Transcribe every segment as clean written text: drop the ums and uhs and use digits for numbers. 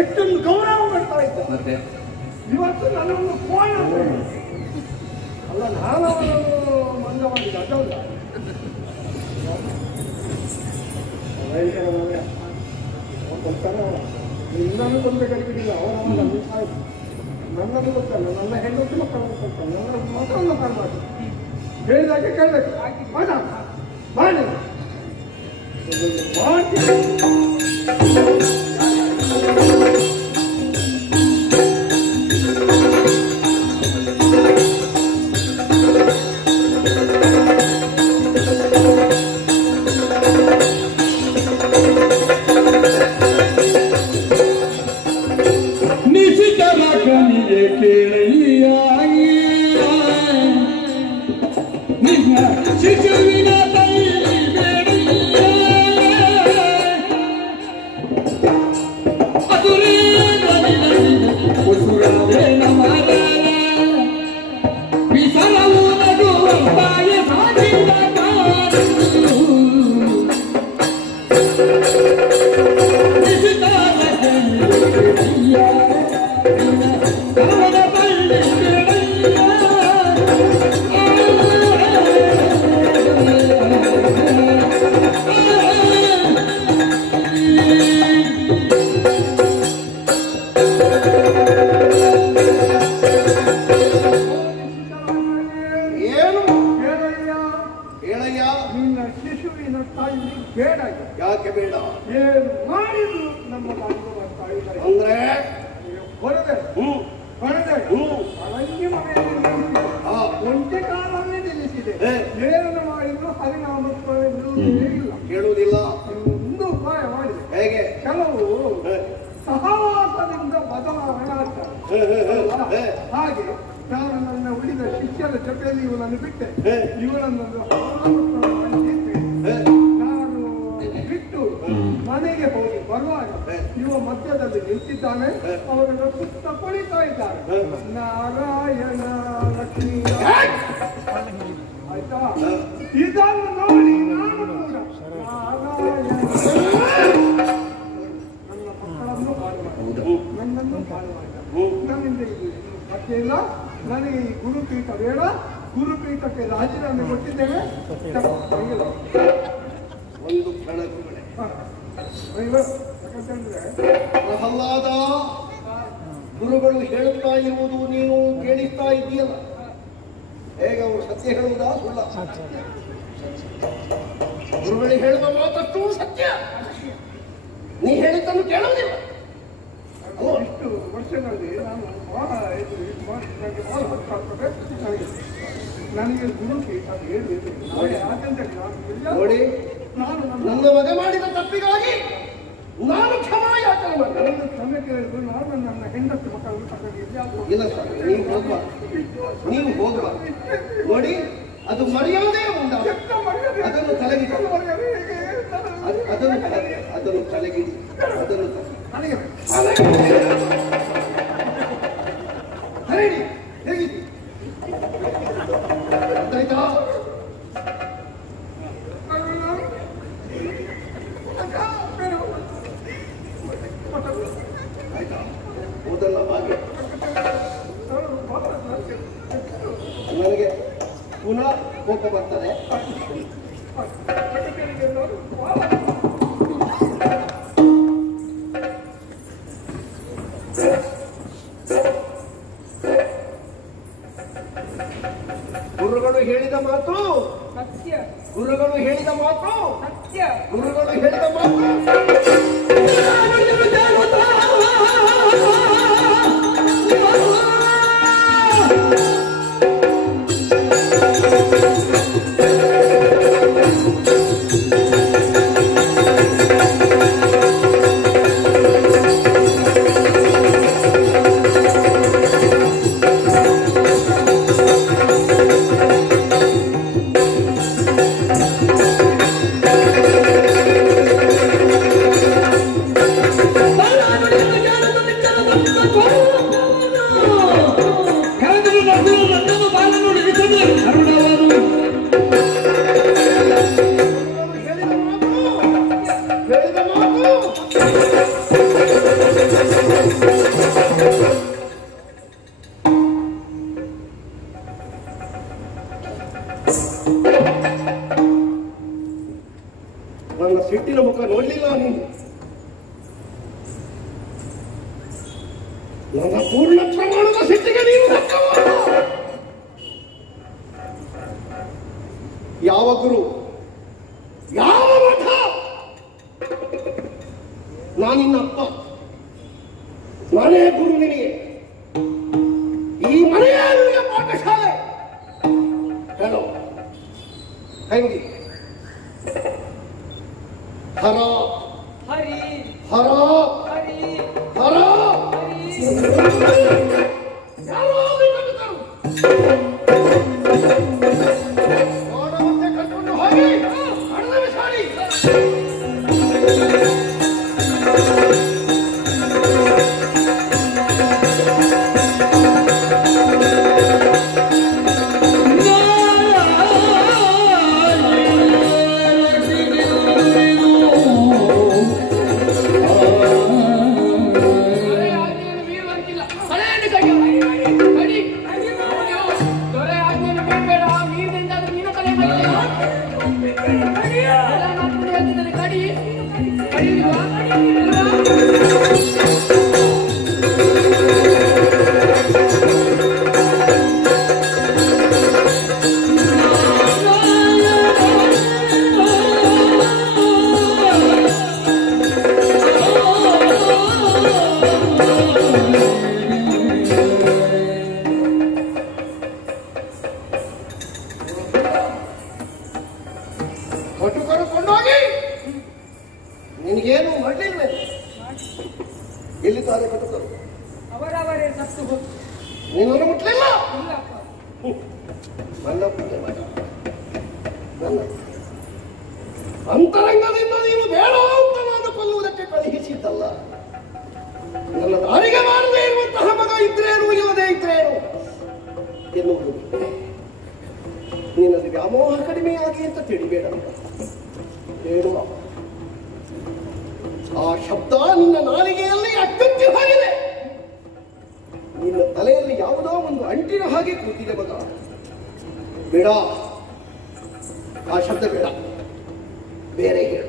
ಎಷ್ಟೊಂದು ಗೌರವ ಮಾಡ್ತಾ ಇದ್ದ. ಮತ್ತೆ ಇವತ್ತು ನನ್ನನ್ನು ಫೋನ್ ಅಲ್ಲ, ನಾನು ಮಂದ ಮಾಡಿದ ಅದಲ್ಲ. ನಿನ್ನನ್ನು ತೊಂದರೆ ಕರಿಬಿಟ್ಟಿಲ್ಲ, ಅವರವನ್ನ ನನ್ನನ್ನು ಗೊತ್ತಲ್ಲ, ನನ್ನ ಹೆಣ್ಣು ಮಕ್ಕಳನ್ನು ಕೊಡ್ತಾನೆ, ನನ್ನ ಮಕ್ಕಳನ್ನು ಕಾಲ್ ಮಾಡಿ ಹೇಳಿದಾಗೆ ಕೇಳಬೇಕು. ಮಾಡಿ ಮಾಡಿ ಯಾಕೆ ಬೇಡ? ಏನು ಮಾಡಿದ್ರು ನಮ್ಮ ಮಾಡ್ತಾ ಇದ್ದಾರೆ ಅಂದ್ರೆ ಹೊರದೆ ಹೊರದೆ ಅರಂಗಿ ಮನೆಯಲ್ಲಿ ಒಂಟೆ ಕಾಲನ್ನೇ ನಿಲ್ಲಿಸಿದೆ. ಏನನ್ನು ಮಾಡಿದ್ರು ಹರಿನಾಮತ್ವವೇ ಇಲ್ಲ, ಕೇಳುವುದಿಲ್ಲ. ಒಂದು ಉಪಾಯ ಮಾಡಿದೆ. ಹೇಗೆ? ಕೆಲವು ಸಹವಾಸದಿಂದ ಬದಲಾವಣೆ ಆಗ್ತಾರೆ. ಹಾಗೆ ನಾನು ನನ್ನ ಉಳಿದ ಶಿಷ್ಯರ ಜೊತೆಯಲ್ಲಿ ಇವನನ್ನು ಬಿಟ್ಟೆ. ಇವನನ್ನು ಬಿಟ್ಟು ಮನೆಗೆ ಹೋಗಿ ಬರುವಾಗ ಇವ ಮಧ್ಯದಲ್ಲಿ ನಿಂತಿದ್ದಾನೆ. ಅವರನ್ನು ಸುತ್ತ ಕುಳಿತಾ ಇದ್ದಾರೆ. ನಾರಾಯಣ ಲಕ್ಷ್ಮೀ ಆಯ್ತಾ? ಇದನ್ನು ನೋಡಿ ನಾನು ಕೂಡ ನಾರಾಯಣ ನನ್ನ ಮಕ್ಕಳನ್ನು ಬಾಳುವ, ನನ್ನನ್ನು ಬಾಳುವ. ನನ್ನಿಂದ ಇದು ಮತ್ತೆ ಇಲ್ಲ. ನನಗೆ ಈ ಗುರುಪೀಠ ಬೇಡ. ಗುರುಪೀಠಕ್ಕೆ ರಾಜೀನಾಮೆ ಕೊಟ್ಟಿದ್ದೇನೆ. ಒಂದು ಪ್ರಹ್ಲಾದ, ಗುರುಗಳು ಹೇಳುತ್ತಾ ಇರುವುದು ನೀನು ಕೇಳಿಸ್ತಾ ಇದ್ದೀಯಲ್ಲ, ಹೇಗೆ ಅವರು ಸತ್ಯ ಹೇಳುವುದಾ ಸುಳ್ಳ? ಗುರುಗಳಿಗೆ ಹೇಳುವ ಮಾತಷ್ಟು ಸತ್ಯ, ನೀ ಹೇಳಿದ್ದನ್ನು ಕೇಳುವುದಿಲ್ಲ. ಇಷ್ಟು ವರ್ಷಗಳಲ್ಲಿ ನಾನು ನನಗೆ ಗುರುಪೀಠ ಹೇಳಬೇಕು ನೋಡಿ. ನನ್ನ ಮಗ ಮಾಡಿದ ತಪ್ಪಿಗಾಗಿ ನಾನು ಕ್ಷಮಾಯಾಚನೆ ಮಾಡಿ ಕ್ಷಮೆ ಕೇಳಿದ್ರು. ನಾನು ನನ್ನ ಹೆಂಡತಿ ಮಕ್ಕಳನ್ನು ತಗೊಂಡಿದ್ದೆ. ಇಲ್ಲ ಸ್ವಾಮಿ, ನೀವು ಹೋಗುವ, ನೀವು ಹೋಗುವ. ನೋಡಿ, ಅದು ಮರ್ಯಾದೆ ಉಂಟು. ಅದನ್ನು ತಲೆಗಿಡಿ, ಅದನ್ನು ತಲೆಗಿಡಿ, ಅದನ್ನು ತಲೆಗಿಡಿ. ಹೇಗಿದ್ದೀವಿ ಆಯ್ತಾ? ಓದಲ್ಲ ಹಾಗೆ ನನಗೆ ಪುನಃ ಕೋಪ ಬರ್ತದೆ. ಗುರುಗಳು ಹೇಳಿದ ಮಾತು ಸತ್ಯ, ಗುರುಗಳು ಹೇಳಿದ ಮಾತು ಸತ್ಯ, ಗುರುಗಳು ಹೇಳಿದ ಮಾತು ನನ್ನ ಸಿಟ್ಟಿನ ಮುಖ ನೋಡ್ಲಿಲ್ಲ ನೀನು. ನನ್ನ ಪೂರ್ಣ ಪ್ರಮಾಣದ ಸಿಟ್ಟಿಗೆ ನೀನು ದಕ್ಕವಲ್ಲ. ಯಾವ ಗುರು, ಯಾವ ಮಠ? ನಾನಿನ್ನಪ್ಪ, ನಾನೇ ಗುರು ನಿನಗೆ. ಈ ಮನೆಯ ನಿನಗೆ ಪಾಠಶಾಲೆ. ಹೇಳೋ ತಂಗಿ, ಹರ ಹರಿ ಹರ ಹರಿ ಹರ ಯಾರೋ ಕಟ್ಟುತ್ತರು ನೋಡವಂತೆ ಕರ್ಕೊಂಡು ಹೋಗಿ ಹಣದ ವಿಷಾಡಿ. ಒಟ್ಟು ಕರ್ಕೊಂಡೋಗಿ ನಿನಗೇನು ಮಾಡಲಿಲ್ವೇ? ಎಲ್ಲಿ ತಾರೆ ಕಟ್ಟುತ್ತರು? ಅವರವರೇ ಸತ್ತು ಹೋಗಿ ನೀನನ್ನು ಮುಟ್ಲಿಲ್ಲ. ಇಲ್ಲಪ್ಪ. ನನ್ನ ಪುಣ್ಯ ಮಾಡ, ನನ್ನ ಅಂತರಂಗದಿಂದ ನೀನು ಬೇಡ ಅಂತ ನಾನು ಕೊಲ್ಲುವುದಕ್ಕೆ ಕಳುಹಿಸಿದ್ದಲ್ಲ. ನನ್ನ ದಾರಿಗೆ ಮಾಡದೇ ಇರುವಂತಹ ಮಗ ಇದ್ರೇನು ಇಲ್ಲದೆ ಇದ್ರೇನು ಎನ್ನುವುದು ನಿನ್ನಲ್ಲಿ ವ್ಯಾಮೋಹ ಕಡಿಮೆಯಾಗಿ ಅಂತ ತಿಳಿಬೇಡ. ಹೇಳುವ ಆ ಶಬ್ದ ನಿನ್ನ ನಾಲಿಗೆಯಲ್ಲಿ ಅಟ್ಟುತ್ತಿ ಹೋಗಿದೆ. ನಿನ್ನ ತಲೆಯಲ್ಲಿ ಯಾವುದೋ ಒಂದು ಅಂಟಿನ ಹಾಗೆ ಕೂತಿದೆ ಮಗ. ಬೇಡ, ಆ ಶಬ್ದ ಬೇಡ, ಬೇರೆ ಹೇಳು.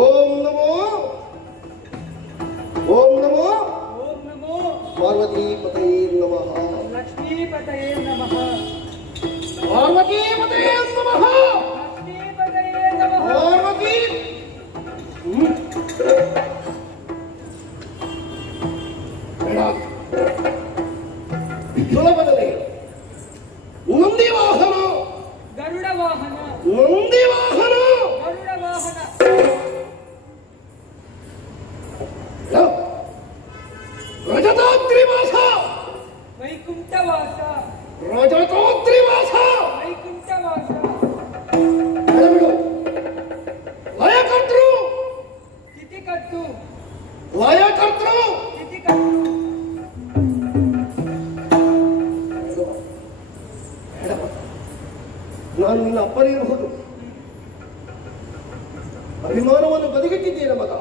ಓಂ ನಮೋ ಓಂ ನಮೋ ಓಂ ನಮೋ ಪಾರ್ವತೀಪತಯೇ ನಮಃ. ಲಕ್ಷ್ಮೀಪತಯೇ ನಮಃ. ಪಾರ್ವತೀಪತಯೇ ನಮಃ. ಲಕ್ಷ್ಮೀಪತಯೇ ನಮಃ. ಪಾರ್ವತಿ ಬೇಡ, ಸುಲಭದಲ್ಲಿ ನಂದಿ ವಾಹನ, ಗರುಡ ವಾಹನ, ನಂದಿ ವಾಹನ. ಗರುಡ ವಾಹನ, ರಜತಾದ್ರಿವಾಸ, ವೈಕುಂಠವಾಸ, ರಜತಾದ್ರಿವಾಸ. ವೈಕುಂಠವಾಸ, ಹೇಳಬಿಡು. ಲಯಕರ್ತೃ, ತಿಥಿಕಟ್ಟು, ಲಯಕರ್ತೃ. ತಿಥಿಕಟ್ಟು, ನಾನು ನಿನ್ನ ಅಪ್ಪನೇ ಇರಬಹುದು. ಅಭಿಮಾನವನ್ನು ಬದಿಗಿಟ್ಟಿದ್ದೇನೆ ಮಗ.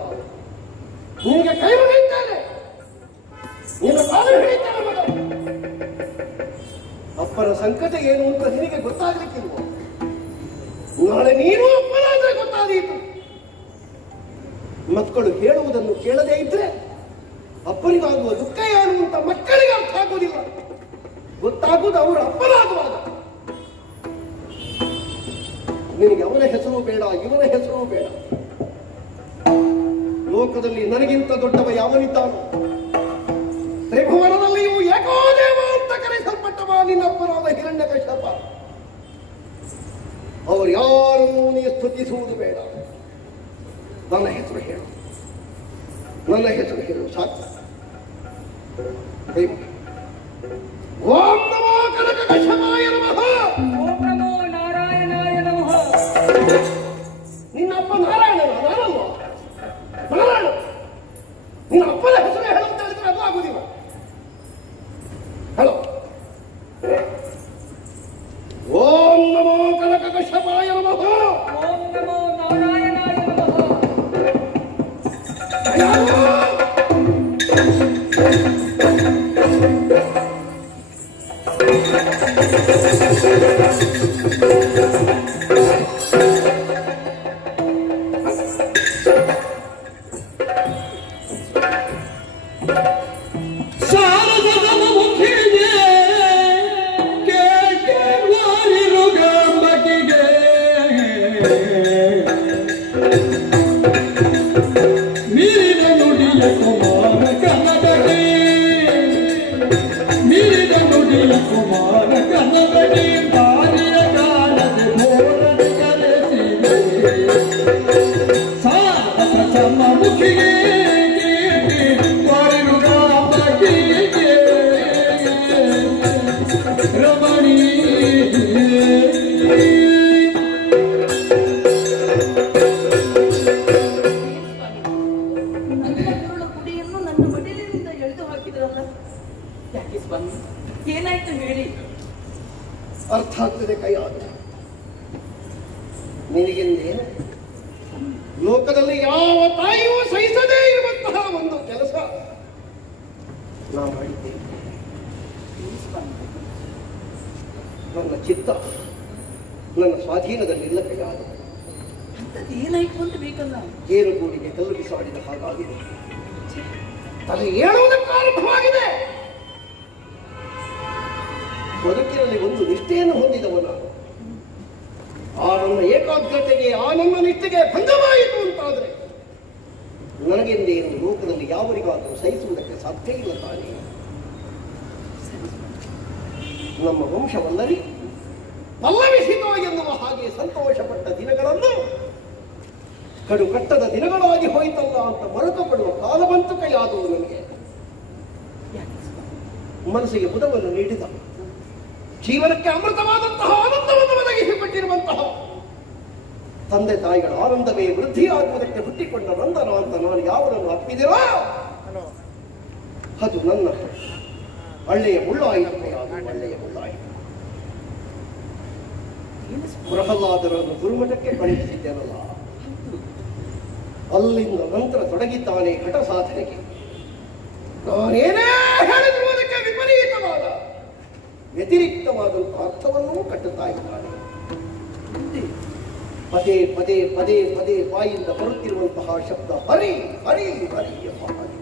ನಿನಗೆ ಕೈ ಮುಗಿಯುತ್ತೇನೆ, ನಿನ್ನ ಕಾಲು ಹಿಡಿಯುತ್ತೇನೆ ಮಗ. ಅಪ್ಪನ ಸಂಕಟ ಏನು ಅಂತ ನಿನಗೆ ಗೊತ್ತಾಗಲಿಕ್ಕಿಲ್ವ? ನಾಳೆ ನೀನು ಅಪ್ಪನಾದ್ರೆ ಗೊತ್ತಾದೀತು. ಮಕ್ಕಳು ಹೇಳುವುದನ್ನು ಕೇಳದೇ ಇದ್ರೆ ಅಪ್ಪನಿಗಾಗುವ ದುಃಖ ಏನು ಅಂತ ಮಕ್ಕಳಿಗೆ ಅರ್ಥ ಆಗುವುದಿಲ್ಲ. ಗೊತ್ತಾಗುವುದು ಅವರು ಅಪ್ಪನಾಗುವಾಗ. ನಿನಗೆ ಅವನ ಹೆಸರು ಬೇಡ, ಇವನ ಹೆಸರು ಬೇಡ. ಲೋಕದಲ್ಲಿ ನನಗಿಂತ ದೊಡ್ಡವ ಯಾವನಿದ್ದಾನೋ? ತ್ರಿಭುವನದಲ್ಲಿಯೂ ಏಕೋದೇವ ಅಂತ ಕರೆಸಲ್ಪಟ್ಟವ ನಿನ್ನಪ್ಪನಾದ ಹಿರಣ್ಯಕಶ್ಯಪ. ಅವರು ಯಾರನ್ನೂ ನೀ ಸ್ತುತಿಸುವುದು ಬೇಡ. ನನ್ನ ಹೆಸರು ಹೇಳು, ನನ್ನ ಹೆಸರು ಹೇಳು ಸಾಕು. ಓಂ ನಮೋ ಕನಕಕಶ್ಯಪಾಯ ನಮಃ. ಓಂ ನಮೋ ನಾರಾಯಣಾಯ ನಮಃ. ನಿನ್ನ ಅಪ್ಪ ನಾರಾಯಣನ, ನಾನಲ್ವ? ನಾರಾಯಣ. ನಿನ್ನ ಅಪ್ಪನ ಹೆಸರು ಹೇಳುವಂತ ಹೇಳಿದ್ರೆ ಅದು ಆಗುದಿಲ್ಲ. ಹೇಳು. ಓಂ ನಮೋ ಕನಕಕಶ್ಯಪಾಯ ನಮಃ. ಓಂ ನಮೋ ನಾರಾಯಣಾಯ ನಮಃ. ಏನಾಯ್ತು ಹೇಳಿ. ಅರ್ಥ ಆಗ್ತದೆ ಕೈಯಾದ ನಿನಗೆಂದೇನು ಲೋಕದಲ್ಲಿ ಯಾವ ತಾಯಿಯೂ ಸಹಿಸದೇ ಇರುವಂತಹ ಒಂದು ಕೆಲಸ ನಾ ಮಾಡಿದ್ದೇನೆ. ನನ್ನ ಚಿತ್ತ ನನ್ನ ಸ್ವಾಧೀನದಲ್ಲಿಲ್ಲ ಕೈಯಾದ. ಏನಾಯ್ತು ಅಂತ ಬೇಕಲ್ಲ. ಗೂಡಿಗೆ ಕಲ್ಲು ಬಿಸಾಡಿದ ಹಾಗಾಗಿದೆ. ತಲೆ ಏಳುವುದಕ್ಕೆ ಆರಂಭವಾಗಿದೆ. ಬದುಕಿನಲ್ಲಿ ಒಂದು ನಿಷ್ಠೆಯನ್ನು ಹೊಂದಿದವ ನಾನು. ಆ ನನ್ನ ಏಕಾಗ್ರತೆಗೆ ಆ ನನ್ನ ನಿಷ್ಠೆಗೆ ಭಂಗವಾಯಿತು ಅಂತಾದರೆ ನನಗೆಂದೇನು ಲೋಕದಲ್ಲಿ ಯಾವರಿಗಾದರೂ ಸಹಿಸುವುದಕ್ಕೆ ಸಾಧ್ಯ ಇಲ್ಲ ತಾನೇ. ನಮ್ಮ ವಂಶವಲ್ಲರಿ ಪಲ್ಲವಿಸಿತೋ ಎನ್ನುವ ಹಾಗೆ ಸಂತೋಷಪಟ್ಟ ದಿನಗಳನ್ನು ಕಡು ಕಟ್ಟದ ದಿನಗಳಾಗಿ ಹೋಯಿತಲ್ಲ ಅಂತ ಮರೆತು ಪಡುವ ಕಾಲ ಬಂತು ಕೈಯಾದವು ನನಗೆ. ಮನಸ್ಸಿಗೆ ಬುಧವನ್ನು ನೀಡಿದ, ಜೀವನಕ್ಕೆ ಅಮೃತವಾದಂತಹ ಆನಂದವನ್ನು ಒದಗಿಸಿಕೊಟ್ಟಿರುವಂತಹ ತಂದೆ ತಾಯಿಗಳ ಆನಂದವೇ ವೃದ್ಧಿಯಾಗುವುದಕ್ಕೆ ಹುಟ್ಟಿಕೊಂಡ ನಂದನ ಅಂತ ನಾನು ಯಾವರನ್ನು ಅಪ್ಪಿದಿರೋ ಅದು ನನ್ನ ಒಳ್ಳೆಯ ಮುಳ್ಳಾಯಿತು ಕೈಯಾದ ಒಳ್ಳೆಯ ಮುಳ್ಳಾಯಿತು. ಪ್ರಹ್ಲಾದರನ್ನು ಗುರುಮಠಕ್ಕೆ ಕಳುಹಿಸಿದ್ದೇನಲ್ಲ, ಅಲ್ಲಿಂದ ನಂತರ ತೊಡಗಿದ್ದಾನೆ ಹಠ ಸಾಧನೆಗೆ. ನಾನೇನೇ ಹೇಳಿದ್ರು ಅದಕ್ಕೆ ವಿಪರೀತವಾದ ವ್ಯತಿರಿಕ್ತವಾದಂತಹ ಅರ್ಥವನ್ನೂ ಕಟ್ಟುತ್ತಾ ಇದ್ದಾನೆ. ಪದೇ ಪದೇ ಪದೇ ಪದೇ ಬಾಯಿಂದ ಬರುತ್ತಿರುವಂತಹ ಶಬ್ದ ಹರಿ ಹರಿ ಹರಿ ಎಂಬ ಹಾಗೆ.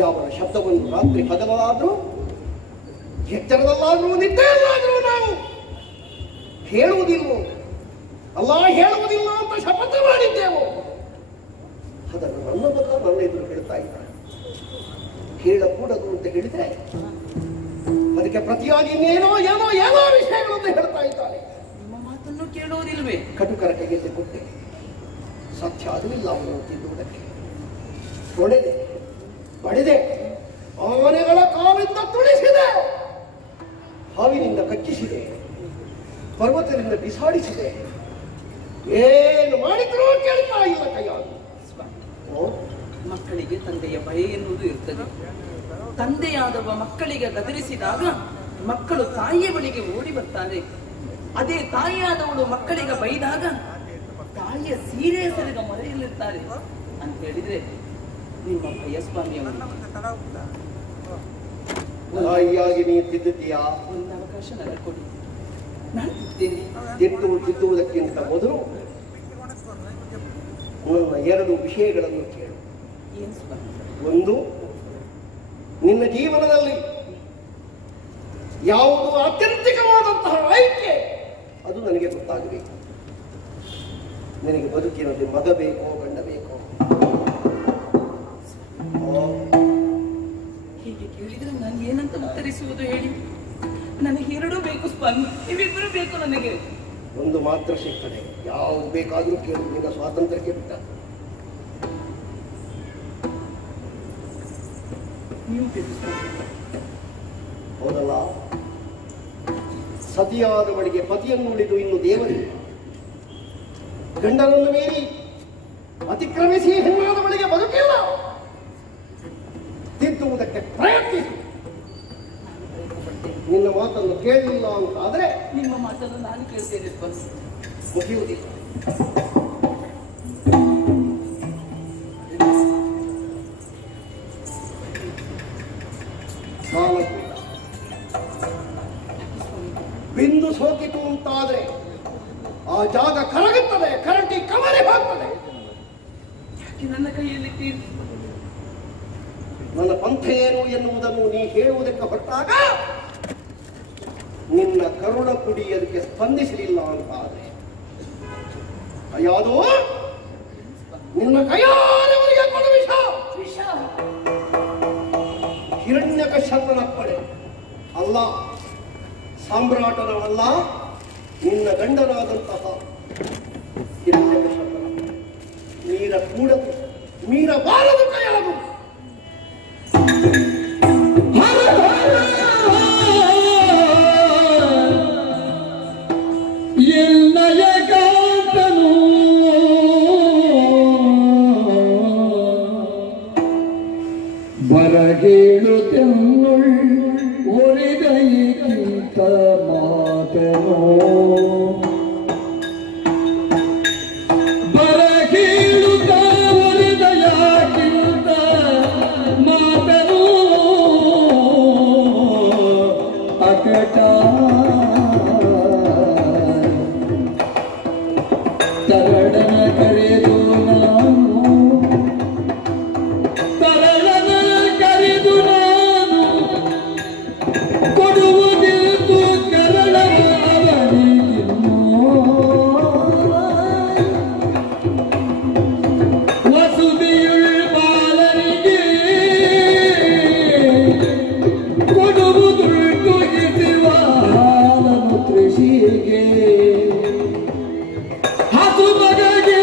ಯಾವ ಶಬ್ದವನ್ನು ರಾತ್ರಿ ಹಗಲಾದರೂ ಎಚ್ಚರದಲ್ಲಾದರೂ ನಿದ್ದೆಯಲ್ಲಾದರೂ ನಾವು ಹೇಳುವುದಿಲ್ಲ ಅಲ್ಲ ಹೇಳುವುದಿಲ್ಲ ಅಂತ ಶಪಥ ಮಾಡಿದ್ದೆವು. ಅದನ್ನು ನನ್ನ ಮಗ ನನ್ನ ಎದುರು ಹೇಳ್ತಾ ಇದ್ದಾನೆ. ಹೇಳಕೂಡದು ಅಂತ ಹೇಳಿದ್ರೆ ಅದಕ್ಕೆ ಪ್ರತಿಯಾಗಿ ಇನ್ನೇನೋ ಏನೋ ಏನೋ ವಿಷಯಗಳನ್ನು ಹೇಳ್ತಾ ಇದ್ದಾನೆ. ನಿಮ್ಮ ಮಾತನ್ನು ಕೇಳುವುದಿಲ್ವೇ? ಕಟುಕರ ಕೈಯಲ್ಲಿ ಕೊಟ್ಟೆ, ಸತ್ಯ ಅದುವಿಲ್ಲ ಅವನು ತಿದ್ದುವುದಕ್ಕೆ. ಹೊಡೆದೆ, ಬಡಿದೆ, ಆನೆಗಳ ಕಾಲಿಂದ ತುಳಿಸಿದೆ, ಹಾವಿನಿಂದ ಕಚ್ಚಿಸಿದೆ, ಪರ್ವತದಿಂದ ಬಿಸಾಡಿಸಿದೆ. ಏನು ಮಾಡಿದ್ರೂ ಕೇಳ್ತಾ ಇಲ್ಲ ಕೈಯಾಗ. ಮಕ್ಕಳಿಗೆ ತಂದೆಯ ಭಯ ಎನ್ನುವುದು ಇರ್ತದೆ. ತಂದೆಯಾದವ ಮಕ್ಕಳಿಗೆ ಗದರಿಸಿದಾಗ ಮಕ್ಕಳು ತಾಯಿಯ ಬಳಿಗೆ ಓಡಿ ಬರ್ತಾರೆ. ಅದೇ ತಾಯಿಯಾದವಳು ಮಕ್ಕಳಿಗೆ ಬೈದಾಗ ತಾಯಿಯ ಸೀರೆ ಸರಿದ ಮರೆಯಲ್ಲಿರ್ತಾರೆ ಅಂತ ಹೇಳಿದ್ರೆ ನಿಮ್ಮ ಭಯ ಸ್ವಾಮಿಯವರು ತಾಯಿಯಾಗಿ ನೀವು ತಿದ್ದುತ್ತೀಯಾ? ಒಂದು ಅವಕಾಶ ನನಗೆ ಕೊಡಿ, ನಾನು ತಿದ್ದೇನೆ. ತಿದ್ದುವುದಕ್ಕಿಂತ ಮೊದಲು ನನ್ನ ಎರಡು ವಿಷಯಗಳನ್ನು ಕೇಳು. ಏನು ಸ್ವಾಮಿ? ಒಂದು, ನಿನ್ನ ಜೀವನದಲ್ಲಿ ಯಾವುದು ಆತ್ಯಂತಿಕವಾದಂತಹ ಆಯ್ಕೆ ಅದು ನನಗೆ ಗೊತ್ತಾಗಬೇಕು. ನಿನಗೆ ಬದುಕಿನಲ್ಲಿ ಮಗ ಬೇಕೋ ಗಂಡ ಬೇಕೋ? ಹೀಗೆ ಕೇಳಿದ್ರೆ ನಾನು ಏನಂತ ಉತ್ತರಿಸುವುದು ಹೇಳಿ? ನನಗೆ ಎರಡೂ ಬೇಕು ಸ್ವಾಮಿ, ಇವಿಬ್ಬರು ಬೇಕು ನನಗೆ. ಒಂದು ಮಾತ್ರ ಸಿಗ್ತದೆ, ಯಾವುದು ಬೇಕಾದರೂ ಕೇಳು, ನಿನ್ನ ಸ್ವಾತಂತ್ರ್ಯಕ್ಕೆ ಬಿಟ್ಟ. ನೀವು ಬೇಕು ಹೌದಲ್ಲ? ಸತಿಯಾದವಳಿಗೆ ಪತಿಯನ್ನು ಉಳಿದು ಇನ್ನು ದೇವರಿಲ್ಲ. ಗಂಡನನ್ನು ಮೀರಿ ಅತಿಕ್ರಮಿಸಿ ಹೆಣ್ಣಾದವಳಿಗೆ ಬದುಕಿಲ್ಲ. ತಿದ್ದುವುದಕ್ಕೆ ಪ್ರಯತ್ನಿಸಿ. ನಿನ್ನ ಮಾತನ್ನು ಕೇಳಲಿಲ್ಲ ಅಂತ ಆದರೆ ನಿಮ್ಮ ಮಾತನ್ನು ನಾನು ಕೇಳ್ತೇನೆ ಸ್ವಾಮಿ. ಮುಗಿಯುವುದಿಲ್ಲ. ಕಾಲ ಸೋಕಿತು ಅಂತಾದ್ರೆ ಆ ಜಾಗ ಕರಗುತ್ತದೆ, ಕರಟಿ ಕಮರಿ ಹೋಗ್ತದೆ. ಯಾಕೆ ನನ್ನ ಕೈಯಲ್ಲಿ ನನ್ನ ಪಂಥ ಏನು ಎನ್ನುವುದನ್ನು ನೀ ಹೇಳುವುದಕ್ಕೆ ಹೊರಟಾಗ ನಿನ್ನ ಕರುಣ ಕುಡಿ ಅದಕ್ಕೆ ಸ್ಪಂದಿಸಲಿಲ್ಲ ಅಂತಾದ್ರೆ ಯಾವುದೋ ನಿನ್ನ ಕೈಯಾರವರಿಗೆ ಕೊಡು ವಿಷ. ಹಿರಣ್ಯಕಶ್ಯಪನ ಪಡೆ ಅಲ್ಲ, ಸಾಮ್ರಾಟನವಲ್ಲ, ನಿನ್ನ ಗಂಡನಾದಂತಹ ಹಿರಣ್ಯಕಶ್ಯಪನ ಮೀರ ಕೂಡದು, ಮೀರಬಾರದು ಕೈಯಾಗು. ಬರಗೇಳುತ್ತೆನ್ನುಳ್ ಒರಿದೈಕಿಂತ ಮಾತನೋ, ಬರಗೇಳುತ್ತ ಒರಿದಯಾಕಿಂತ ಮಾತನೋ, ಅಕಟ ತರಡನ ಕರೆದು ನಾನು, ತರಳನ ಕರೆದು ನಾನು ಕೊಡುವುದಿತ್ತು ಕರಳನ ಅವನಿಗಿನ್ನೋ, ವಸುದಿಯುಳ್ ಬಾಲನಿಗೆ ಕೊಡುವುದುಂಟು ಇತಿವಾಲನು ಕೃಷಿಗೆ, ಹಸು ಮಗಗೆ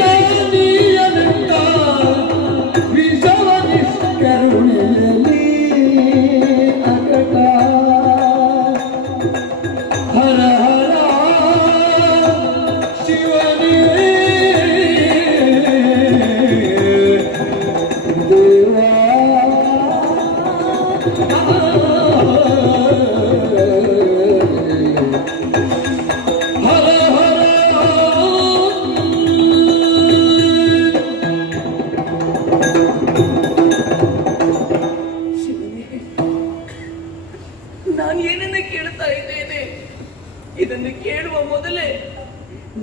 ನಾನಿಯನಿಂದ ವಿಷವ ನಿಷ್ಕರುಣೆಯಲ್ಲಿ ಅಕಟ. ಹರ ಹರ ಶಿವನೇ ದೇವಾ, ಹರ ಹರ ಶಿವನೇ, ನಾನು ಏನನ್ನ ಕೇಳ್ತಾ ಇದ್ದೇನೆ? ಇದನ್ನು ಕೇಳುವ ಮೊದಲೇ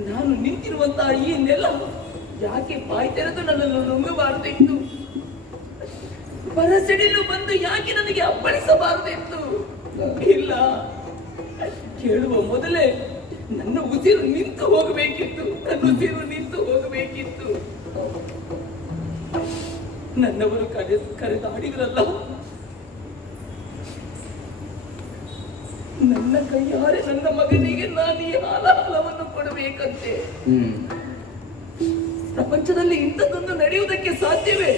ನಾನು ನಿಂತಿರುವಂತಹ ಈ ನೆಲ ಯಾಕೆ ಬಾಯಿ ತೆರೆದು ನನ್ನನ್ನು ನುಂಗಬಾರದಿತ್ತು? ಬರಸಿಡಿಲು ಬಂದು ಯಾಕೆ ನನಗೆ ಅಪ್ಪಳಿಸಬಾರದಿತ್ತು? ಇಲ್ಲ, ಕೇಳುವ ಮೊದಲೇ ನನ್ನ ಉಸಿರು ನಿಂತು ಹೋಗಬೇಕಿತ್ತು, ನನ್ನ ಉಸಿರು ನಿಂತು ಹೋಗಬೇಕಿತ್ತು. ನನ್ನವರು ಕರೆದಾಡಿದ್ರಲ್ಲ, ನನ್ನ ಕೈಯಾರೆ ನನ್ನ ಮಗನಿಗೆ ನಾನು ಈ ಹಾಲವನ್ನು ಕೊಡಬೇಕಂತೆ. ಪ್ರಪಂಚದಲ್ಲಿ ಇಂಥದ್ದೊಂದು ನಡೆಯುವುದಕ್ಕೆ ಸಾಧ್ಯವೇ?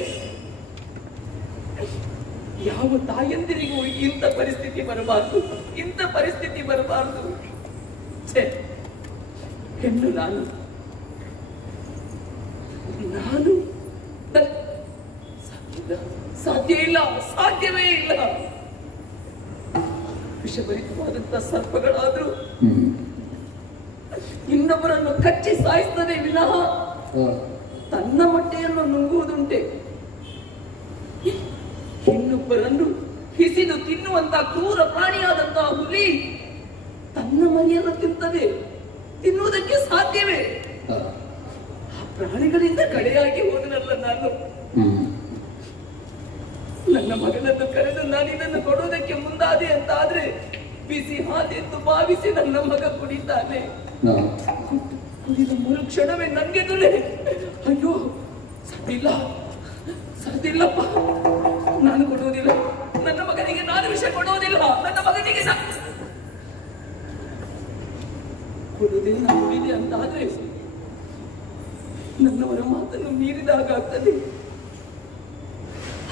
ಯಾವ ತಾಯಂದಿರಿಗೂ ಇಂಥ ಪರಿಸ್ಥಿತಿ ಬರಬಾರದು, ಇಂಥ ಪರಿಸ್ಥಿತಿ ಬರಬಾರದು. ಹೆಣ್ಣು ನಾನು ಸಾಧ್ಯ ಇಲ್ಲ, ಸಾಧ್ಯವೇ ಇಲ್ಲ. ವಿಷಭರಿತವಾದಂತಹ ಸರ್ಪಗಳಾದ್ರೂ ಇನ್ನೊಬ್ಬರನ್ನು ಕಚ್ಚಿ ಸಾಯಿಸ್ತದೆ ವಿನಃ ತನ್ನ ಮೊಟ್ಟೆಯನ್ನು ನುಂಗುವುದುಂಟೆ. ಇನ್ನೊಬ್ಬರನ್ನು ಹಿಸಿದು ತಿನ್ನುವಂತಹ ಕ್ರೂರ ಪ್ರಾಣಿಯಾದಂತಹ ಹುಲಿ ತನ್ನ ಮರಿಯನ್ನು ತಿಂತದೆ, ತಿನ್ನುವುದಕ್ಕೆ ಸಾಧ್ಯವೇ? ಆ ಪ್ರಾಣಿಗಳಿಂದ ಕಡೆಯಾಗಿ ಹೋದನಲ್ಲ ನಾನು. ನನ್ನ ಮಗನನ್ನು ಕರೆದು ನಾನು ಇದನ್ನು ಕೊಡುವುದಕ್ಕೆ ಮುಂದಾದೆ ಅಂತಾದ್ರೆ ಬಿಸಿ ಹಾಲೆಂದು ಭಾವಿಸಿ ನನ್ನ ಮಗ ಕುಡಿತಾನೆ. ಕುಡಿದ ಮರುಕ್ಷಣವೇ ನನಗೆದುರೇ ಅಯ್ಯೋ ಸದಿಲ್ಲ, ಸದಿಲ್ಲಪ್ಪ, ನಾನು ಕೊಡುವುದಿಲ್ಲ, ನನ್ನ ಮಗನಿಗೆ ನಾನು ವಿಷ ಕೊಡುವುದಿಲ್ಲ, ನನ್ನ ಮಗನಿಗೆ ಕೊಡುವುದಿಲ್ಲ ಕುಡಿದೆ ಅಂತಾದ್ರೆ ನನ್ನವರ ಮಾತನ್ನು ಮೀರಿದಾಗ ಆಗ್ತದೆ.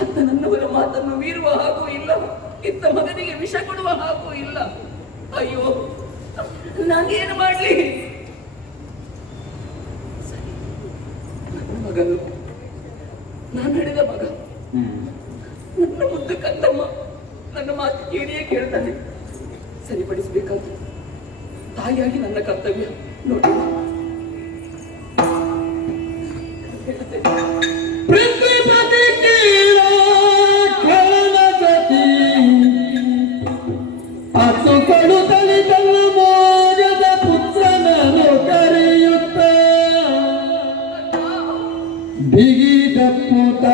ಅಂತ ನನ್ನವರ ಮಾತನ್ನು ಮೀರುವ ಹಾಗೂ ಇಲ್ಲ, ಇತ್ತ ಮಗನಿಗೆ ವಿಷ ಕೊಡುವ ಹಾಗೂ ಇಲ್ಲ. ಅಯ್ಯೋ ನಾನೇನು ಮಾಡ್ಲಿ? ನನ್ನ ಮಗನು, ನಾನು ಹಿಡಿದ ಮಗ, ನನ್ನ ಮುದ್ದು ಕಂದಮ್ಮ ನನ್ನ ಮಾತು ಕೇಳಿಯೇ ಕೇಳ್ತಾನೆ. ಸರಿಪಡಿಸಬೇಕಾದ್ರೆ ತಾಯಿಯಾಗಿ ನನ್ನ ಕರ್ತವ್ಯ ನೋಡಿ ಎಪ್ಪುತ್ತ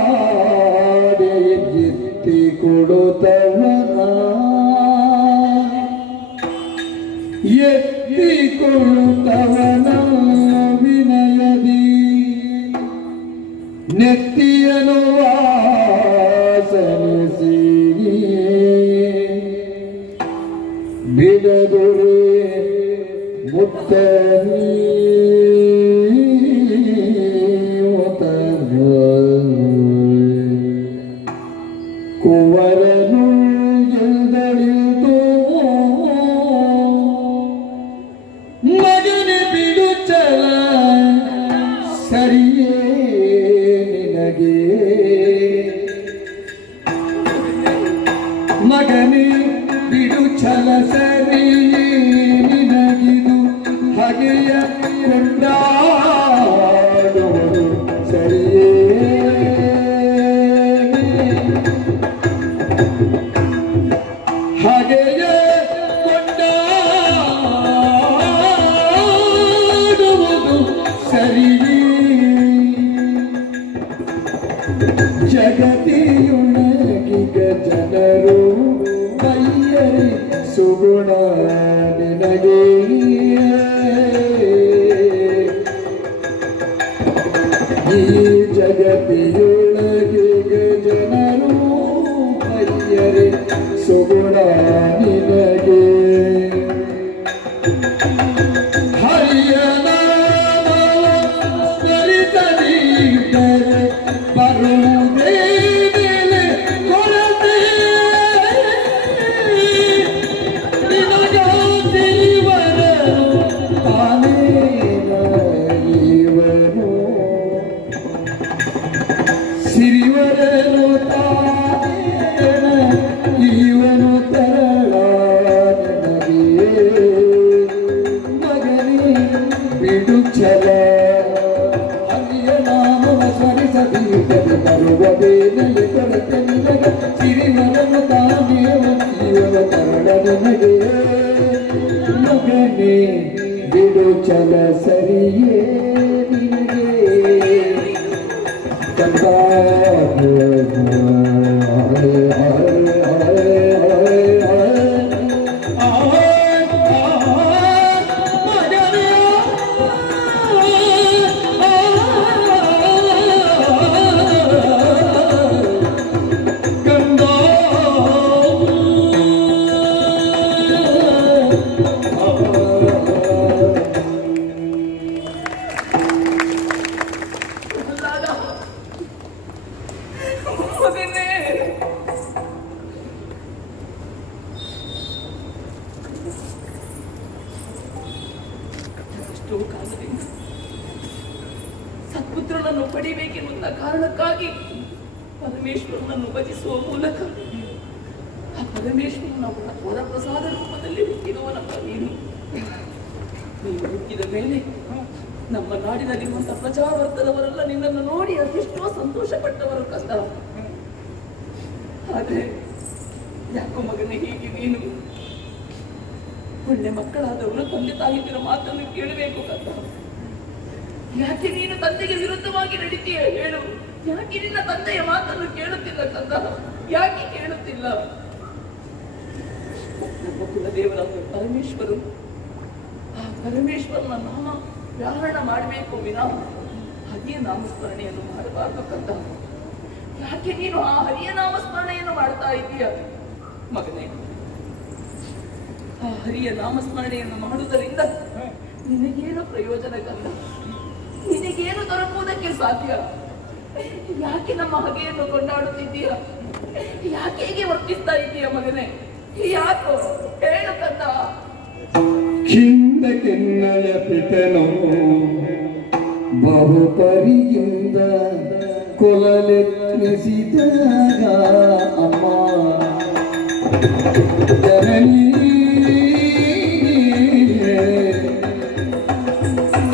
ಮುಂದಾಡೆ ಎತ್ತಿ ಕೊಡುತ್ತವನ ಎತ್ತಿ ಕೊಡುತ್ತವನ ವಿನಯದಿ ನೆತ್ತಿಯನು ವಾಸನಿಸಿ ಬಿಡದುರೆ ಮುತ್ತನಿ ಕುವರನು ಎಲ್ದಳಿದು ಮಗನೆ ಬಿಡು ಚಲ ಸರಿಯೇ ನಿನಗೆ ಮಗನೇ ಬಿಡು ಛಲ ಸರಿ ನಿನಗಿದು ಹಾಗೆಯ ಕೊಂಡಾಡುವುದು ಸರಿಯೇ ಹಾಗೆಯ ಕೊಂಡಾಡುವುದು ಸರಿಯೇ ಜಗತಿಯುಣಗಿಗ ಜನರು ಕೈಯರಿ ಸುಗುಣ ನಿನಗೆ ಈ ಜಗತಿಯುಣಗಿಗ ಜನರು ಕೈಯರಿ ಸುಗುಣ ನಿನಗೆ ಹರಿಯ ನಾಮ ಸ್ಮರಿಸದಿದ್ದರೆ ಬರುವುದೇನಿಲ್ಲ ಕೊರತೆ ನಿನಗಾಸಿರಿವರನು ತಾನೇನ ಇವನು ಸಿರಿವರನು ತಾನೇನ ಇವನು ತರಳ ನನಗೆ ಮಗನೇ ಬಿಡು ಛಲ ಹರಿಯ ನಾಮವ ಸ್ಮರಿಸದಿದ್ದರೆ ಬರುವುದೇನಿಲ್ಲ ಕೊರತೆ ನಿನಗೆ ಸಿರಿವರನು ತಾನೇನ ಇವನು ತರಳ ನನಗೆ ಮಗನೇ ಬಿಡು ಛಲ ಸರಿಯೇ ನಿನಗೆ ಕಂದ ಮಗನೇ ಎಷ್ಟೋ ಕಾಲದಿಂದ ಸತ್ಪುತ್ರನನ್ನು ಪಡಿಬೇಕೆನ್ನುವ ಕಾರಣಕ್ಕಾಗಿ ಪರಮೇಶ್ವರನನ್ನು ಭಜಿಸುವ ಮೂಲಕ ಆ ಪರಮೇಶ್ವರನ ವರಪ್ರಸಾದ ರೂಪದಲ್ಲಿ ಹುಟ್ಟಿದವನಪ್ಪ ನೀನು ಹುಟ್ಟಿದ ಮೇಲೆ ನಮ್ಮ ನಾಡಿನಲ್ಲಿರುವಂತಹ ಪ್ರಜಾವರ್ಗದವರೆಲ್ಲ ನಿನ್ನನ್ನು ನೋಡಿ ಅದೆಷ್ಟೋ ಸಂತೋಷ ಪಟ್ಟವರು ಕಂದ. ಆದ್ರೆ ಯಾಕೋ ಮಗನೇ ಹೀಗೆ ನೀನು ಒಳ್ಳೆ ಮಕ್ಕಳಾದವರು ತಂದೆ ತಾಯಿಗಳ ಮಾತನ್ನು ಕೇಳಬೇಕು ಕಂದ. ಯಾಕೆ ನೀನು ತಂದೆಗೆ ವಿರುದ್ಧವಾಗಿ ನಡೀತೀಯ ಹೇಳು? ಯಾಕೆ ನಿನ್ನ ತಂದೆಯ ಮಾತನ್ನು ಕೇಳುತ್ತಿಲ್ಲ ಕಂದ? ಯಾಕೆ ಕೇಳುತ್ತಿಲ್ಲ? ನಮ್ಮ ಕುಲದೇವರ ಪರಮೇಶ್ವರು ಆ ಪರಮೇಶ್ವರನ ನಾಮ ವ್ಯಾಹರಣ ಮಾಡಬೇಕು ವಿನಃ ಹರಿಯ ನಾಮಸ್ಮರಣೆಯನ್ನು ಮಾಡಬಾರದು ಕಂದ. ಯಾಕೆ ನೀನು ಆ ಹರಿಯ ನಾಮಸ್ಮರಣೆಯನ್ನು ಮಾಡ್ತಾ ಇದೀಯ ಮಗನೇ? ಆ ಹರಿಯ ನಾಮಸ್ಮರಣೆಯನ್ನು ಮಾಡುವುದರಿಂದ ನಿನಗೇನು ಪ್ರಯೋಜನ ಕಂದ? ನಿನಗೇನು ದೊರಕುವುದಕ್ಕೆ ಸಾಧ್ಯ? ಯಾಕೆ ನಮ್ಮ ಹಗೆಯನ್ನು ಕೊಂಡಾಡುತ್ತಿದ್ದೀಯ? ಯಾಕೆ ಹೀಗೆ ವರ್ತಿಸ್ತಾ ಇದ್ದೀಯ ಮಗನೇ? ಯಾಕೋ ಹೇಳು ಕಂದ. ಖಿನ್ನಯ ಪಿತನೋ ಬಹುಪರಿಯಿಂದ ಕೊಲಲೆತ್ನಿಸಿದಾಗ ಅಮ್ಮ ಜನನೀ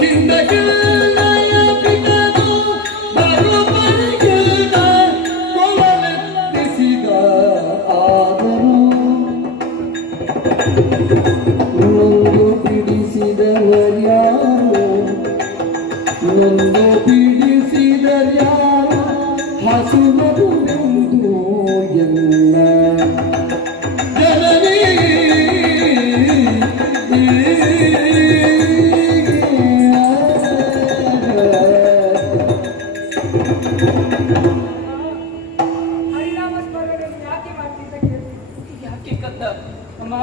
ಖಿನ್ನಯ ಪಿತನೋ ಬಹುಪರಿಯಿಂದ ಕೊಲಲೆತ್ನಿಸಿದ ಆದರೂ ನೊಂದು ಬಿಡಿಸಿದವರ್ಯಾರು ನನ್ನನ್ನು ಬಿಡಿಸಿದರ್ಯಾರ ಹಸುಮಗುವೆಂದು ಎಲ್ಲ ಜನನೇ ಯಾಕೆ ಕದ್ದ ಅಮ್ಮ,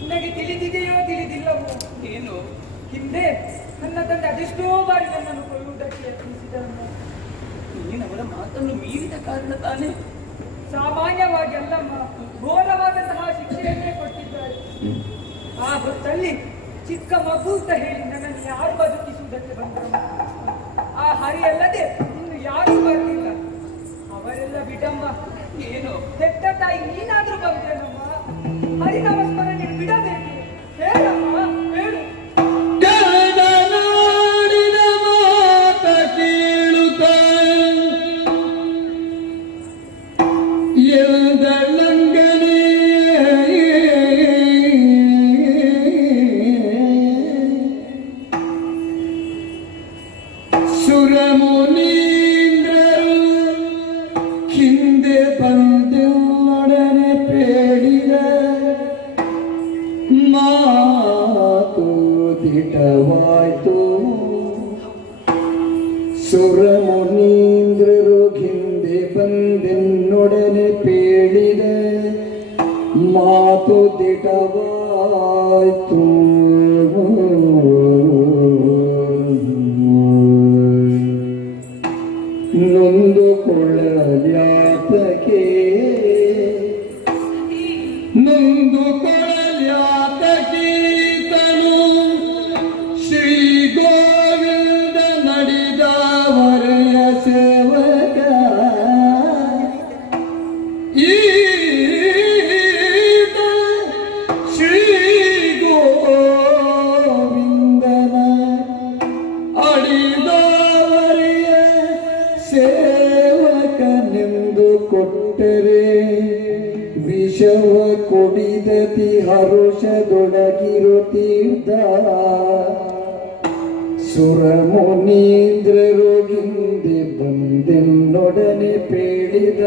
ನಿನಗೆ ತಿಳಿದಿದೆಯೋ ತಿಳಿದಿಲ್ಲವೋ? ಏನು? ಹಿಂದೆ ನನ್ನ ತಂದೆ ಅದೆಷ್ಟೋ ಬಾರಿ ನನ್ನನ್ನು ಕೊಲ್ಲುವುದಕ್ಕೆ ಯತ್ನಿಸಿದನು. ನೀನವರ ಮಾತನ್ನು ಮೀರಿದ ಕಾರಣ ತಾನೇ? ಸಾಮಾನ್ಯವಾಗಿ ಅಲ್ಲಮ್ಮ, ಘೋರವಾದಂತಹ ಶಿಕ್ಷೆಯನ್ನೇ ಕೊಟ್ಟಿದ್ದಾರೆ. ಆ ಹೊತ್ತಲ್ಲಿ ಚಿಕ್ಕ ಮಗು ಅಂತ ಹೇಳಿ ನನ್ನನ್ನು ಯಾರು ಬದುಕಿಸುವುದಕ್ಕೆ ಬಂದರು? ಆ ಹರಿಯಲ್ಲದೆ ಇನ್ನು ಯಾರೂ ಬರಲಿಲ್ಲ. ಅವರೆಲ್ಲ ಬಿಡಮ್ಮ. ಏನು? ಹೆತ್ತ ತಾಯಿ ನೀನಾದ್ರೂ ಬಂದೇನಮ್ಮ? ಹರಿನಾಮ ಸ್ಮರಣೆ ಬಿಡಬೇಕು. ಹೇಳಮ್ಮ, ಹೇಳು. ಗಗನಾಡಿದ ಮಾತ ಕೇಳುತ್ತ ಎಂದಳಂಗನೆ ಸುರಮುನೀಂದ್ರರು ಹಿಂದೆ ಬಂದೊಡನೆ ಪೇಳಿದ ಮಾತು ದಿಟವಾಯ್ತು. ಸುರಮುನೀಂದ್ರರು ಹಿಂದೆ ಬಂದೆನ್ನೊಡನೆ ಪೇಳಿದ ಮಾತು ದಿಟವಾಯ್ತು. ನೊಂದುಕೊಳ್ಳಲ್ಯಾತಕೆ ನೊಂದುಕೊಳ್ಳಲ್ಯಾತಕೀತನು ಶ್ರೀ ಗೋವಿಂದ ನಡೆದವರೆಯ ಸೇವಕ ಈತ ಶ್ರೀ ಗೋವಿಂದನ ಅಡಿದವರೆಯ ಸೇವಕನೆಂದು ಕೊಟ್ಟರೆ ವಿಷವ ಕುಡಿದತಿ ಹರುಷದೊಡಗಿರುತ್ತೀರ್ದ. ಸುರಮುನೀಂದ್ರರು ಹಿಂದೆ ಬಂದೆನ್ನೊಡನೆ ಪೇಳಿದ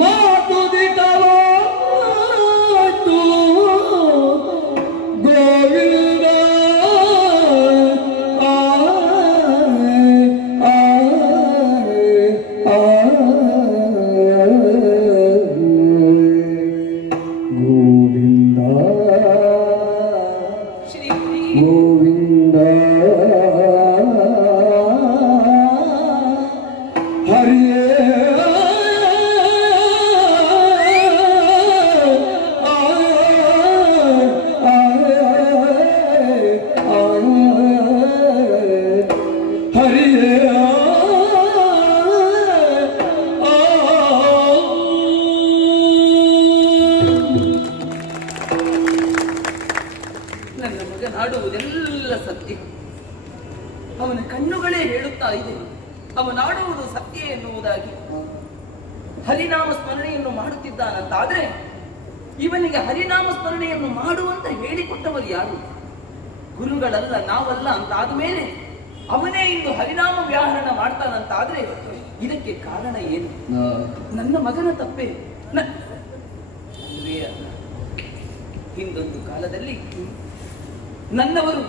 ಮಾತು ದಿಟವಾಯ್ತು. ಗೋವಿಂದ ಆ ಆ ಆ ಗೋವಿಂದ ಶ್ರೀ ಗೋವಿಂದ ಹರಿಯೇ ಹರಿಯೇ ನನ್ನ ಮಗನಾಡುವುದೆಲ್ಲ ಸತ್ಯ. ಅವನ ಕಣ್ಣುಗಳೇ ಹೇಳುತ್ತಾ ಇದೆ ಅವನಾಡುವುದು ಸತ್ಯ ಎನ್ನುವುದಾಗಿ. ಹರಿನಾಮ ಸ್ಮರಣೆಯನ್ನು ಮಾಡುತ್ತಿದ್ದಾನಂತಾದ್ರೆ ಇವನಿಗೆ ಹರಿನಾಮ ಸ್ಮರಣೆಯನ್ನು ಮಾಡುವಂತ ಹೇಳಿಕೊಟ್ಟವರು ಯಾರು? ಗುರುಗಳಲ್ಲ, ನಾವಲ್ಲ ಅಂತಾದ ಮೇಲೆ ಅವನೇ ಇಂದು ಹರಿನಾಮ ವ್ಯಾಹರಣ ಮಾಡ್ತಾನಂತಾದ್ರೆ ಇದಕ್ಕೆ ಕಾರಣ ಏನು? ನನ್ನ ಮಗನ ತಪ್ಪೇ ಅಲ್ವೇ ಅಲ್ಲ. ಹಿಂದೊಂದು ಕಾಲದಲ್ಲಿ ನನ್ನವರು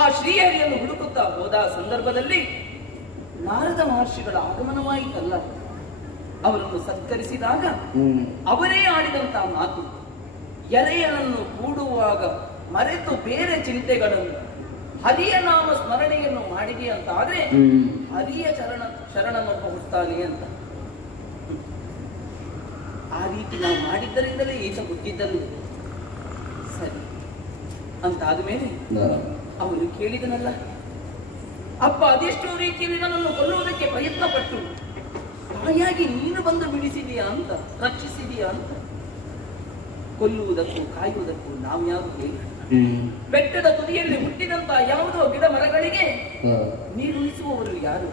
ಆ ಶ್ರೀಹರಿಯನ್ನು ಹುಡುಕುತ್ತಾ ಹೋದ ಸಂದರ್ಭದಲ್ಲಿ ನಾರದ ಮಹರ್ಷಿಗಳ ಆಗಮನವಾಯಿತಲ್ಲ. ಅವರನ್ನು ಸತ್ಕರಿಸಿದಾಗ ಅವರೇ ಆಡಿದಂತಹ ಮಾತು, ಎರೆಯನನ್ನು ಕೂಡುವಾಗ ಮರೆತು ಬೇರೆ ಚಿಂತೆಗಳನ್ನು ಹರಿಯ ನಾಮ ಸ್ಮರಣೆಯನ್ನು ಮಾಡಿದೆ ಅಂತ ಆದ್ರೆ ಹರಿಯ ಶರಣನೊಬ್ಬ ಹುಟ್ಟಾನೆ ಅಂತ. ಆ ರೀತಿ ನಾವು ಮಾಡಿದ್ದರಿಂದಲೇ ಈತ ಹುಟ್ಟಿದ್ದನು ಸರಿ ಅಂತಾದ ಮೇಲೆ ಅವನು ಕೇಳಿದನಲ್ಲ, ಅಪ್ಪ ಅದೆಷ್ಟೋ ರೀತಿಯಲ್ಲಿ ನನ್ನನ್ನು ಕೊಲ್ಲುವುದಕ್ಕೆ ಪ್ರಯತ್ನ ಪಟ್ಟು ತಾಯಾಗಿ ನೀನು ಬಂದು ಬಿಡಿಸಿದೀಯಾ ಅಂತ, ರಕ್ಷಿಸಿದೀಯಾ ಅಂತ. ಕೊಲ್ಲುವುದಕ್ಕೂ ಕಾಯುವುದಕ್ಕೂ ನಾವ್ಯಾರು ಹೇಳಿ? ಬೆಟ್ಟದ ತುದಿಯಲ್ಲಿ ಹುಟ್ಟಿದಂತ ಯಾವುದೋ ಗಿಡ ಮರಗಳಿಗೆ ನೀರುಣಿಸುವವರು ಯಾರು?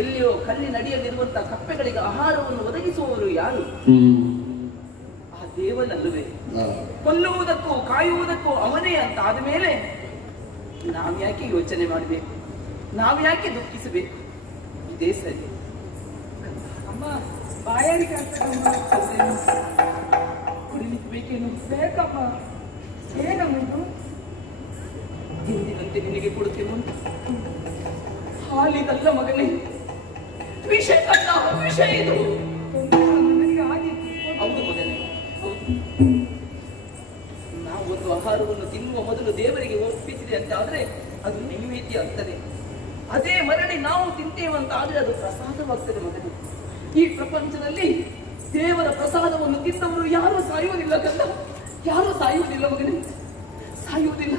ಎಲ್ಲಿಯೋ ಕಲ್ಲಿನಡಿಯಲ್ಲಿರುವಂತಹ ಕಪ್ಪೆಗಳಿಗೆ ಆಹಾರವನ್ನು ಒದಗಿಸುವವರು ಯಾರು? ಆ ದೇವನಲ್ಲವೇ? ಕೊಲ್ಲುವುದಕ್ಕೂ ಕಾಯುವುದಕ್ಕೂ ಅವನೇ ಅಂತ ಆದ ಮೇಲೆ ನಾವ್ಯಾಕೆ ಯೋಚನೆ ಮಾಡಬೇಕು? ನಾವ್ಯಾಕೆ ದುಃಖಿಸಬೇಕು? ಇದೇ ಸರಿ. ಅಮ್ಮ ಬಾಯಾರಿಕೆ ಆಗ್ತದಮ್ಮ. ಕುಡಿಲಿಕ್ಕೆ ಬೇಕೇನು? ಬೇಕಮ್ಮ. ಏನಮ್ಮ ಇದು? ಹಿಂದಿನಂತೆ ನಿನಗೆ ಕೊಡುತ್ತೇನೆ. ಹಾಲಿದಲ್ಲ ಮಗನೇ, ವಿಷ ಕಣ್ಣ, ವಿಷ ಇದು. ನನಗೆ ಆಗಿತ್ತು. ಹೌದು ಮಗನೇ, ಹೌದು. ನಾವೊಂದು ಆಹಾರವನ್ನು ತಿನ್ನುವ ಮೊದಲು ದೇವರಿಗೆ ಒಪ್ಪಿಸಿದೆ ಅಂತ ಆದ್ರೆ ಅದು ನೈವೇದ್ಯ ಆಗ್ತದೆ. ಅದೇ ಮರಳಿ ನಾವು ತಿಂತೇವಂತ ಆದ್ರೆ ಅದು ಪ್ರಸಾದವಾಗ್ತದೆ ಮಗನೇ. ಈ ಪ್ರಪಂಚದಲ್ಲಿ ದೇವರ ಪ್ರಸಾದವನ್ನು ತಿನ್ನವರು ಯಾರೂ ಸಾಯುವುದಿಲ್ಲ ಕಂದ, ಯಾರೂ ಸಾಯುವುದಿಲ್ಲ ಮಗನೇ, ಸಾಯುವುದಿಲ್ಲ,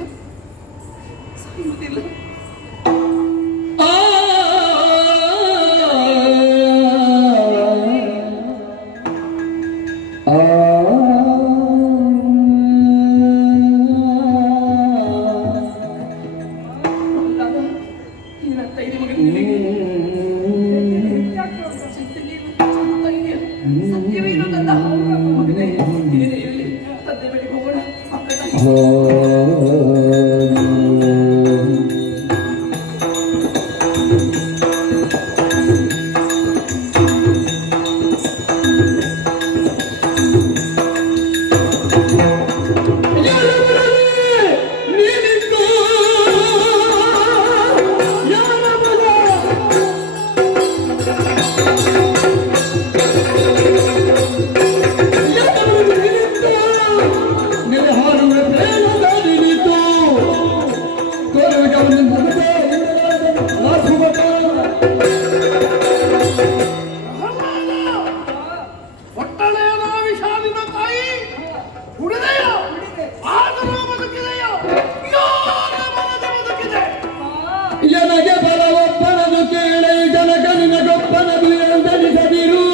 ಸಾಯುವುದಿಲ್ಲ. ಸತ್ಯವೇನು ಕಂದ? ಮಗನೇ ಏನೇ ಇರಲಿ, ಸದ್ಯ ಬೆಳಿಗ್ಗೆ ಹೋಗೋಣ. ನನಗೆ ಬಲವೊಪ್ಪನದು ಕೇಳಿ ಜನಕ ನಿನಗೊಪ್ಪನದು ಎಂದೆನಿಸದಿರು.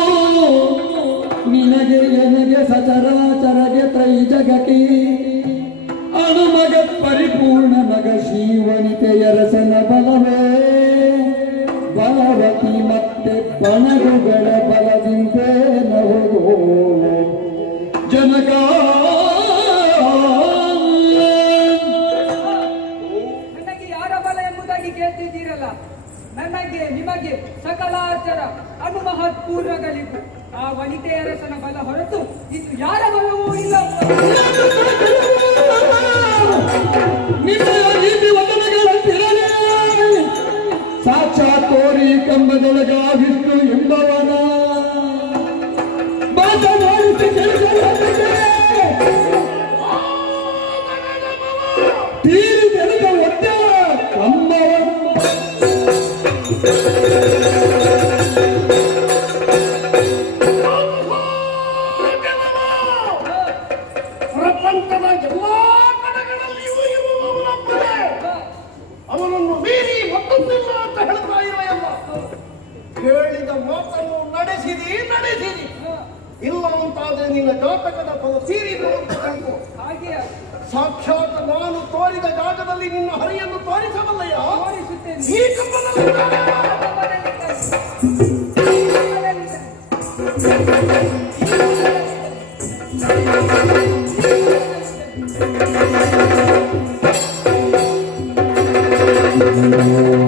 ನಿನಗೆ ನನಗೆ ಸಚರಾಚರಗೆ ತ್ರೈ ಜಗಕ್ಕೆ ಅಣುಮಗ ಪರಿಪೂರ್ಣ ಮಗ ಶ್ರೀವನಿತೆಯರಸನ ಬಲವೇ ಬಲವತಿ ಮತ್ತೆ ಬಣಗುಗಳ ಬಲದಿಂದೇ ನವೋ ಜನಕ. ಕೇಳ್ತಿದ್ದೀರಲ್ಲ, ನನಗೆ ನಿಮಗೆ ಸಕಲಾಚರ ಅನುಮಹತ್ಪೂರ್ವಗಳಿಗೂ ಆ ವನಿತೆಯರಸನ ಬಲ ಹೊರತು ಇದು ಯಾರ ಬಲವೂ ಇಲ್ಲ. ಸಾಕ್ಷಾತ್ ತೋರಿ ಕಂಬದೊಳಗ ವಿಷ್ಣು ಎಂಬವನ ತೀರಿ ಬೆಳೆದ ಒಟ್ಟ ಕಂಬವ ಪ್ರಪಂಚದ ಎಲ್ಲಾ ಕಡೆಗಳಲ್ಲಿಯೂ ಇರುವವನೊಬ್ಬನೇ. ಅವನನ್ನು ಮೀರಿ ಮತ್ತೊಂದಿಲ್ಲ ಅಂತ ಹೇಳ್ತಾ ಇರುವೆಯಲ್ಲ. ಹೇಳಿದ ಮಾತನ್ನು ನಡೆಸಿದಿ. ಇಲ್ಲ ಅಂತಾದ್ರೆ ನಿನ್ನ ಜಾತಕದ ಫಲ ತೀರಿದು ಅಂತ ತಿಳ್ಕೊ. ಹಾಗೆ ಸಾಕ್ಷಾತ್ ನಾನು ತೋರಿದ ಜಾಗದಲ್ಲಿ ನಿನ್ನ ಹರಿಯನ್ನು ತೋರಿಸಬಲ್ಲಯ್ಯ. ತೋರಿಸುತ್ತೇನೆ. ಈ ಕಂಬದಲ್ಲಿ Oh